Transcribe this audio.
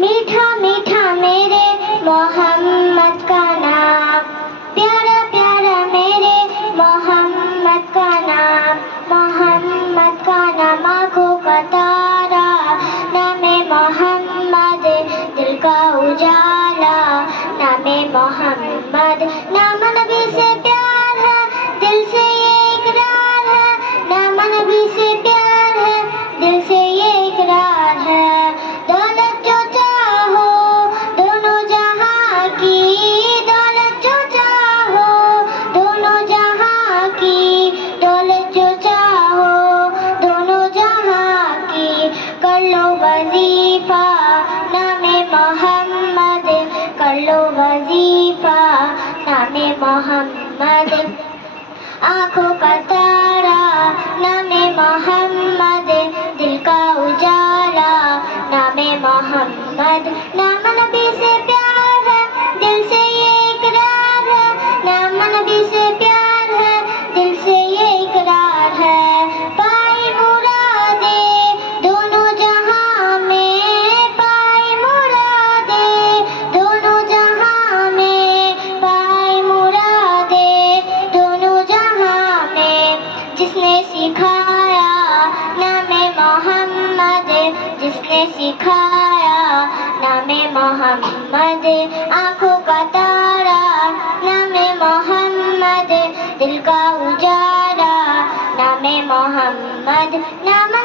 मीठा मीठा मेरे मोहम्मद का नाम, प्यारा प्यारा मेरे मोहम्मद का नाम, मोहम्मद का नाम आँखों का तारा, नामे मोहम्मद दिल का उजाला, नामे मोहम्मद नाम नबी से प्यार है, दिल से ये इकरार है, नाम नबी से प्यार है, दिल से ये इकरार है। दौलत जो चाहो दोनों जहां की, दौलत जो चाहो दोनों जहां की, दौलत जो चाहो दोनों जहां की, कर लो वजीफा नामे मोहम्मद, कर लो वजीफा नामे मोहम्मद, आँखों का तारा नामे मोहम्मद, दिल का उजाला नामे मोहम्मद, नाम नबी से प्यार है, दिल से ये इकरार है, नाम नबी से प्यार है, दिल से ये इकरार है। पाई मुरादे दोनों जहां में, पाई मुरादे दोनों जहां में, पाई मुरादे दोनों जहां में, जिसने सिखाया नामे मोहम्मद, जिसने सिखाया नामे मोहम्मद, आँखों का तारा नामे मोहम्मद, दिल का उजाला नामे मोहम्मद, नाम